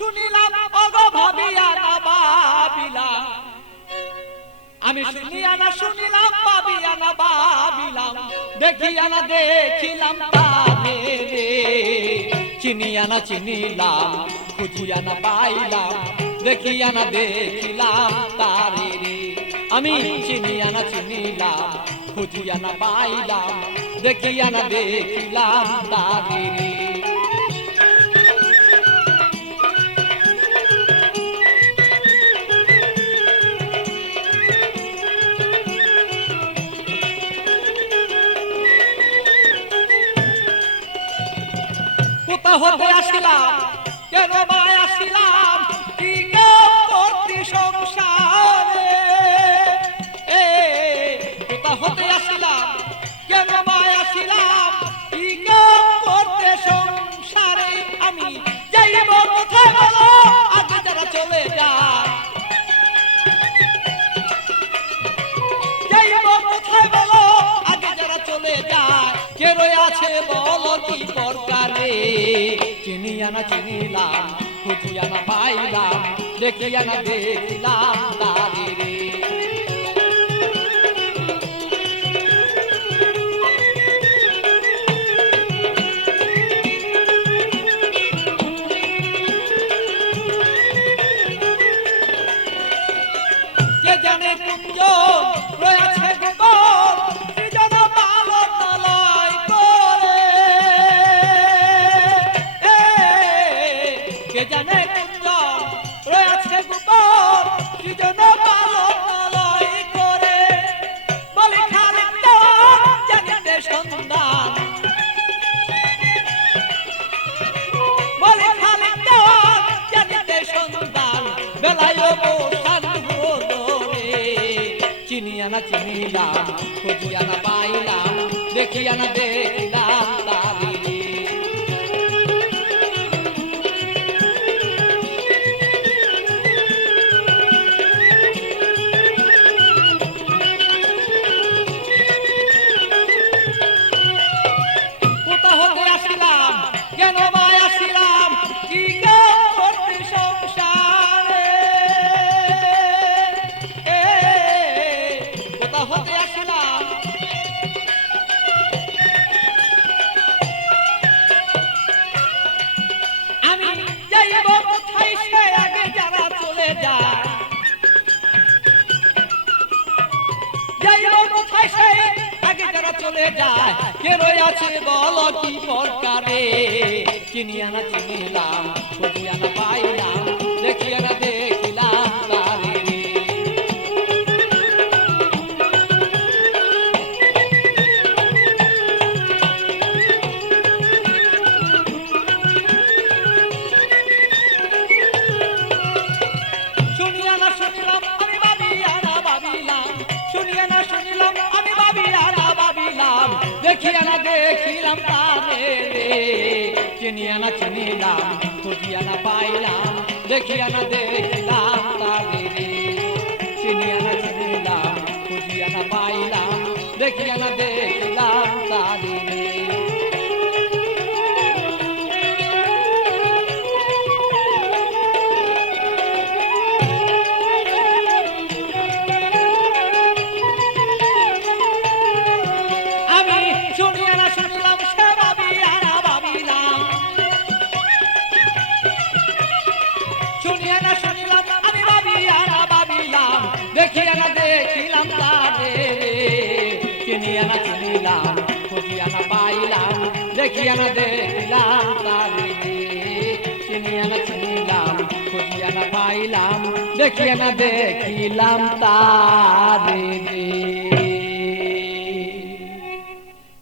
শুনিলাম ওগো ভাবিয়া না ভাবিলাম, আমি শুনিয়া না শুনিলাম ভাবিয়া না ভাবিলাম, দেখিয়া না দেখিলাম তারে রে। চিনিয়া না চিনিলাম, খুঁজিয়া না পাইলাম, দেখিয়া না দেখিলাম তারে রে। আমি চিনিয়া না চিনিলাম, খুঁজিয়া না পাইলাম, দেখিয়া না দেখিলাম তারে রে। কোথা হতে আসিলাম, কেন বা আসিলাম, কি কাম করতে সংসারে। কোথা হতে আসিলাম, কেন বা আসিলাম, কি কাম করতে সংসারে। আমি যাইব কোথায় বলো, আগে যারা চলে যায়। যাইব কোথায় বলো, আগে যারা চলে যায়। কে রয়ে আছে বলো কি দরকারে। চিনিয়া না চিনিলাম, খুঁজিয়া না পাইলাম, দেখিয়া না দেখিলাম তারে রে। কে জানে কুঞ্জ রয়েছে গোপন, কি যেন পালন লয় করে। কে জানে কুঞ্জ রয়েছে গোপন, কি যেন পালন লয় করে। বলি খালিক দেওয়ান জানিতে সন্ধান, বলি খালিক দেওয়ান জানিতে সন্ধান, বেলায় বসান হলো রে। চিনিয়া না চিনিলাম, খুঁজিয়া না পাইলাম, দেখিয়া না দেখিলাম তারে রে। কোথা হতে আসিলাম, কেন বা আসিলাম, কি কাম করতে সংসারে। কোথা হতে আসিলাম, আমি যাইব কোথায় সে আগে যারা চলে যায়। যাইব কোথায় সে আগে যারা চলে যায়। কে রয়ে আছে বলো কি দরকারে। চিনিয়া না চিনিলাম, খুঁজিয়া না পাইলাম, দেখিয়া না দেখিলাম তারে রে। শুনিয়া না শুনিলাম, আমি ভাবিয়া না ভাবিলাম, শুনিয়া না শুনিলাম, আমি ভাবিয়া না ভাবিলাম, দেখিয়া না দেখিলাম তারে রে। চিনিয়া না চিনিলাম, খুঁজিয়া না পাইলাম, দেখিয়া না দেখিলাম তারে রে। চিনিয়া না চিনিলাম, খুঁজিয়া না পাইলাম, দেখিয়া না দেখিলাম তারে রে। আমি শুনিয়া না শুনলাম, সে ভাবিয়া না ভাবিলাম, শুনিয়া না শুনলাম, আমি ভাবিয়া না ভাবিলাম, দেখিয়া না দেখিলাম তারে রে। চিনিয়া না চিনিলাম, খুঁজিয়া না পাইলাম, দেখিয়া না দেখিলাম তারে রে। চিনিয়া না চিনিলাম, খুঁজিয়া না পাইলাম, দেখিয়া না দেখিলাম তারে রে।